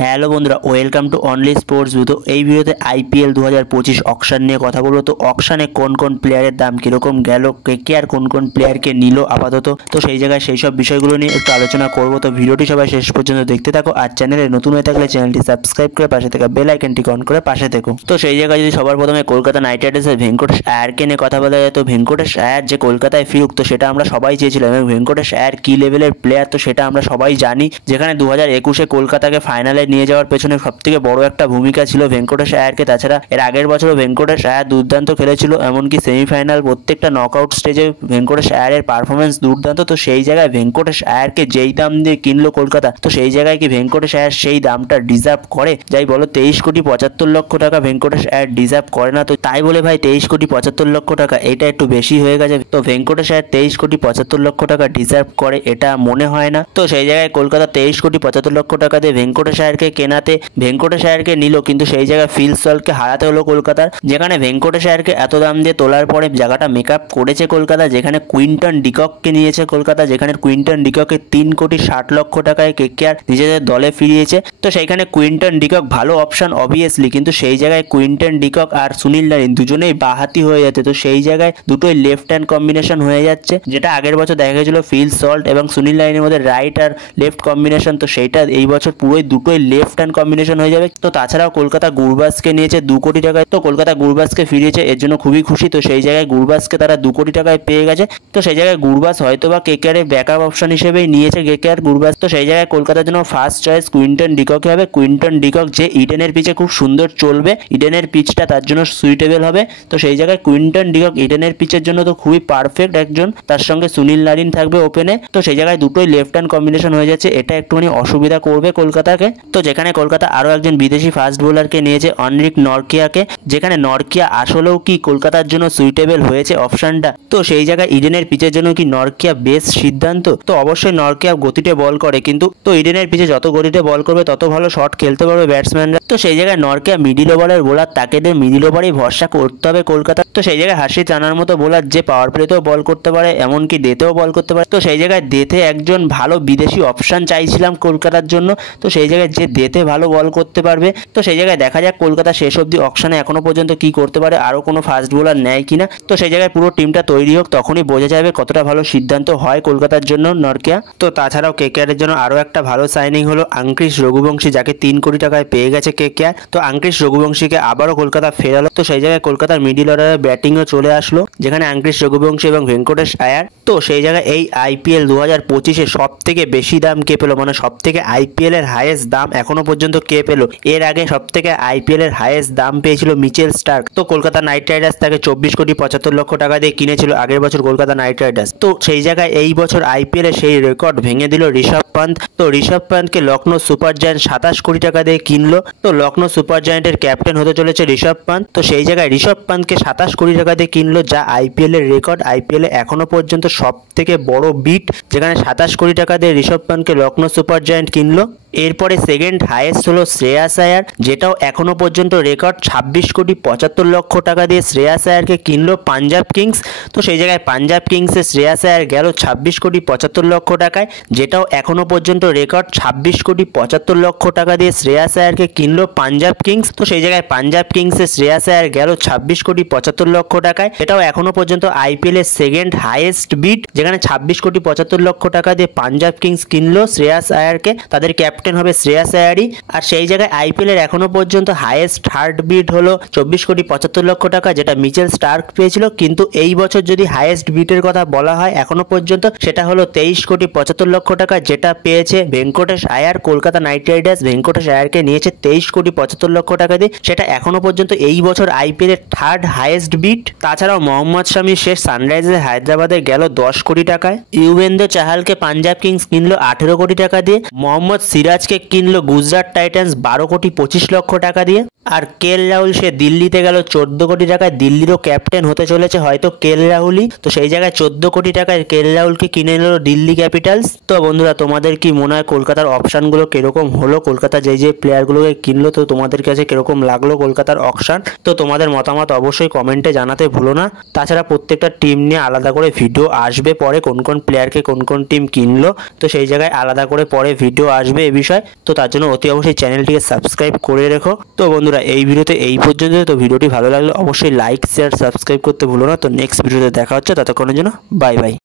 Hello বন্ধুরা, welcome to only sports view. তো এই ভিডিওতে আইপিএল 2025 অকশন নিয়ে কথা বলবো। তো অকশনে কোন কোন প্লেয়ারের দাম কীরকম গেল, কে আর কোন কোন প্লেয়ারকে নিল আপাতত, তো সেই জায়গায় সেই সব বিষয়গুলো নিয়ে একটু আলোচনা করবো। তো ভিডিওটি সবাই শেষ পর্যন্ত দেখতে থাকো। আর চ্যানেলে নতুন হয়ে থাকলে চ্যানেলটি সাবস্ক্রাইব করে পাশে থাকা বেল আইকনটি অন করে পাশে থেকো। তো সেই জায়গায় যদি সবার প্রথমে কলকাতা নাইট রাইডার্সের ভেঙ্কটেশ আয়ারকে নিয়ে কথা বলা যায়, তো ভেঙ্কটেশ আয়ার যে কলকাতায় ফিরুক, তো সেটা আমরা সবাই চেয়েছিলাম। এবং ভেঙ্কটেশ আয়ার কী লেভেলের প্লেয়ার তো সেটা আমরা সবাই জানি। যেখানে 2021-এ কলকাতাকে ফাইনালে নিয়ে যাওয়ার পেছনে সবথেকে বড় একটা ভূমিকা ছিল ভেঙ্কটেশ আয়ারকে। তাছাড়া এর আগের বছরও ভেঙ্কটেশ আয়ার দুর্দান্ত খেলেছিল, এমনকি সেমিফাইনাল প্রত্যেকটা নকআউট স্টেজে ভেঙ্কটেশ আয়ারের পারফরমেন্স দুর্দান্ত। তো সেই জায়গায় ভেঙ্কটেশ আয়ারকে যেই দাম দিয়ে কিনলো কলকাতা, তো সেই জায়গায় কি ভেঙ্কটেশ আয়ার সেই দামটা ডিজার্ভ করে? যাই বলো, 23,75,00,000 টাকা ভেঙ্কটেশ আয়ার ডিজার্ভ করে না? তো তাই বলে ভাই 23,75,00,000 টাকা এটা একটু বেশি হয়ে গেছে। তো ভেঙ্কটেশ আয়ার 23,75,00,000 টাকা ডিজার্ভ করে এটা মনে হয় না। তো সেই জায়গায় কলকাতা 23,75,00,000 টাকা দিয়ে ভেঙ্কটেশ আয়ারকে কেনাতে ভেঙ্কটেশ আয়ারকে নিল, কিন্তু সেই জায়গায় ফিল সল্টকে হারাতে হলো কলকাতার। যেখানে ভেঙ্কটেশ আয়ারকে এত দাম দিয়ে তোলার পরে জায়গাটা মেকআপ করেছে কলকাতা। যেখানে কুইন্টন ডিকককে নিয়েছে কলকাতা, যেখানে কুইন্টন ডিককে 3,60,00,000 টাকায় কেকেআর নিজেদের দলে ফিরিয়েছে। তো সেইখানে কুইন্টন ডিকক ভালো অপশন অবভিয়াসলি, কিন্তু সেই জায়গায় কুইন্টন ডিকক আর সুনীল নারিন দুজনেই বাহাতি হয়ে যাচ্ছে। তো সেই জায়গায় দুটোই লেফট হ্যান্ড কম্বিনেশন হয়ে যাচ্ছে, যেটা আগের বছর দেখা গেছিল ফিল সল্ট এবং সুনীল নারিনের মধ্যে রাইট আর লেফট কম্বিনেশন। তো সেইটা এই বছর পুরোই দুটোই লেফট হ্যান্ড কম্বিনেশন হয়ে যাবে। তো তাছাড়াও কলকাতা গুরবাজকে নিয়েছে 2 কোটি টাকায়। তো কলকাতা গুরবাজকে ফিরিয়েছে, এর জন্য খুবই খুশি। তো সেই জায়গায় গুরবাজকে তারা 2 কোটি টাকায় পেয়ে গেছে। তো সেই জায়গায় গুরবাজ হয়তোবা কেকেআর এর ব্যাকআপ অপশন হিসেবেই নিয়েছে কেকেআর গুরবাজ। তো সেই জায়গায় কলকাতার জন্য ফার্স্ট চয়েস কুইন্টন ডিককে হবে। কুইন্টন ডিকক যে ইডেনের পিচে খুব সুন্দর চলবে, ইডেনের পিচটা তার জন্য সুইটেবল হবে। তো সেই জায়গায় কুইন্টন ডিকক ইডেনের পিচের জন্য তো খুবই পারফেক্ট একজন। তার সঙ্গে সুনীল নারিন থাকবে ওপেনে। তো সেই জায়গায় দুটোই লেফট হ্যান্ড কম্বিনেশন হয়ে যাচ্ছে, এটা একটুখানি অসুবিধা করবে কলকাতাকে। তো যেখানে কলকাতা আরও একজন বিদেশি ফাস্ট বোলারকে নিয়েছে অনরিক নরকিয়াকে, যেখানে নরকিয়া আসলেও কি কলকাতার জন্য সুইটেবল হয়েছে অপশনটা? তো সেই জায়গায় ইডেনের পিচের জন্য কি নরকিয়া বেস্ট সিদ্ধান্ত? তো অবশ্যই নরকিয়া গতিতে বল করে, কিন্তু তো ইডেনের পিচে যত গতিতে বল করবে তত ভালো শট খেলতে পারবে ব্যাটসম্যানরা। তো সেই জায়গায় নরকিয়া মিডিল ওভারের বোলার, তাকে দিয়ে মিডিল ওভারেই ভরসা করতে হবে কলকাতা। তো সেই জায়গায় হাসিত রানার মতো বোলার যে পাওয়ার প্লেতেও বল করতে পারে, এমনকি ডেতেও বল করতে পারে। তো সেই জায়গায় ডেতে একজন ভালো বিদেশি অপশন চাইছিলাম কলকাতার জন্য। তো সেই জায়গায় যে ডেতে ভালো বল করতে পারবে, তো সেই জায়গায় দেখা যাক কলকাতা শেষ অবধি অকশনে এখনো পর্যন্ত কি করতে পারে, আরও কোনো ফাস্ট বোলার নেয় কিনা। তো সেই জায়গায় পুরো টিমটা তৈরি হোক, তখনই বোঝা যাবে কতটা ভালো সিদ্ধান্ত হয় কলকাতার জন্য নরকিয়া। তো তাছাড়াও কেকেআরের জন্য আরও একটা ভালো সাইনিং হলো আঙ্ক্রিশ রঘুবংশী, যাকে 3 কোটি টাকায় পেয়ে গেছে কেকেআর। তো আঙ্ক্রিশ রঘুবংশীকে আবারও কলকাতা ফেরালো। তো সেই জায়গায় কলকাতার মিডিল অর্ডারের ব্যাটিংও চলে আসলো, যেখানে আঙ্ক্রিশ রঘুবংশী এবং ভেঙ্কটেশ আয়ার। তো সেই জায়গায় এই আইপিএল 2025-এ সব থেকে বেশি দাম কে পেলো, মানে সব থেকে আইপিএল এর হাইয়েস্ট দাম এখনো পর্যন্ত কে পেলো? এর আগে সব থেকে আইপিএল এর হাইয়েস্ট দাম পেয়েছিল মিচেল স্টার্ক। তো কলকাতা নাইট রাইডার্স তাকে 24,75,00,000 টাকা দিয়ে কিনেছিল আগের বছর কলকাতা নাইট রাইডার্স। তো সেই জায়গায় এই বছর আইপিএল এ সেই রেকর্ড ভেঙে দিল ঋষভ পান্ত। তো ঋষভ পান্তকে লখনৌ সুপার জায়ান্ট 27 কোটি টাকা দিয়ে কিনলো। তো লখনৌ সুপার জায়ান্টের ক্যাপ্টেন হতে চলেছে ঋষভ পান্ত। তো সেই জায়গায় ঋষভ পান্তকে 27 কোটি টাকা দিয়ে কিনলো, যা আইপিএল এর রেকর্ড। আইপিএল এ এখনো পর্যন্ত সব থেকে বড় বিট, যেখানে 27 কোটি টাকা দিয়ে ঋষভ পান্তকে লখনৌ সুপার জায়ান্ট কিনলো। এরপরে সেকেন্ড হাইয়েস্ট হলো শ্রেয়াস আয়ার, যেটাও এখনো পর্যন্ত রেকর্ড। 26,75,00,000 টাকা দিয়ে শ্রেয়াস আয়ারকে কিনলো পাঞ্জাব কিংস। তো সেই জায়গায় পাঞ্জাব কিংসে শ্রেয়াস আয়ার গেল 26,75,00,000 টাকায়, যেটাও এখনো পর্যন্ত রেকর্ড। 26,75,00,000 টাকা দিয়ে শ্রেয়াস আয়ারকে কিনলো পাঞ্জাব কিংস। তো সেই জায়গায় পাঞ্জাব কিংসে শ্রেয়াস আয়ার গেল 26,75,00,000 টাকায়, এটাও এখনো পর্যন্ত আইপিএল এর সেকেন্ড হাইয়েস্ট বিট, যেখানে 26,75,00,000 টাকা দিয়ে পাঞ্জাব কিংস কিনলো শ্রেয়াস আয়ারকে। তাদের ক্যাপ্টেন হবে শ্রেয়াস আয়ারই। আর সেই জায়গায় আইপিএল এর এখনো পর্যন্ত হাইয়েস্ট থার্ড বিড হলো 24,75,00,000 টাকা, যেটা মিচেল স্টার্ক পেয়েছিল। কিন্তু এই বছর যদি হাইয়েস্ট বিটের কথা বলা হয় এখনো পর্যন্ত, সেটা হলো 23,75,00,000 টাকা, যেটা পেয়েছে ভেঙ্কটেশ আয়ার। কলকাতা নাইট রাইডার্স ভেঙ্কটেশ আয়ারকে নিয়েছে 23,75,00,000 টাকা দিয়ে, সেটা এখনো পর্যন্ত এই বছর আইপিএল এর থার্ড হাইয়েস্ট বিট। তাছাড়াও মোহাম্মদ শামি শেখ সানরাইজার্স হায়দ্রাবাদে গেল 10 কোটি টাকায়। ইউবেন্দ্র চাহালকে পাঞ্জাব কিংস কিনলো 18 কোটি টাকা দিয়ে। মোহাম্মদ সিরাজকে কিনলো গুজরাট টাইটান্স 12,25,00,000 টাকা দিয়ে। আর কেএল রাহুল সে দিল্লিতে গেল 14 কোটি টাকায়, দিল্লিরও ক্যাপ্টেন হতে চলেছে হয়তো কেএল রাহুলই। তো সেই জায়গায় 14 কোটি টাকায় কেএল রাহুলকে কিনে নিল দিল্লি ক্যাপিটালস। তো বন্ধুরা তোমাদের কি মনে হয় কলকাতার অপশানগুলো কিরকম হলো, কলকাতা যে প্লেয়ারগুলোকে কিনলো, তো তোমাদের কাছে কিরকম লাগলো কলকাতার অপশান? তো তোমাদের মতামত অবশ্যই কমেন্টে জানাতে ভুলো না। তাছাড়া প্রত্যেকটা টিম নিয়ে আলাদা করে ভিডিও আসবে পরে, কোন কোন প্লেয়ারকে কোন কোন টিম কিনলো, তো সেই জায়গায় আলাদা করে পরে ভিডিও আসবে এ বিষয়ে। তো তার জন্য অতি অবশ্যই চ্যানেলটিকে সাবস্ক্রাইব করে রেখো। তো বন্ধুরা এই ভিডিওতে এই পর্যন্ত। তো ভিডিওটি ভালো লাগলে অবশ্যই লাইক শেয়ার সাবস্ক্রাইব করতে ভুলো না। তো নেক্সট ভিডিওতে দেখা হচ্ছে, ততক্ষণের জন্য বাই বাই।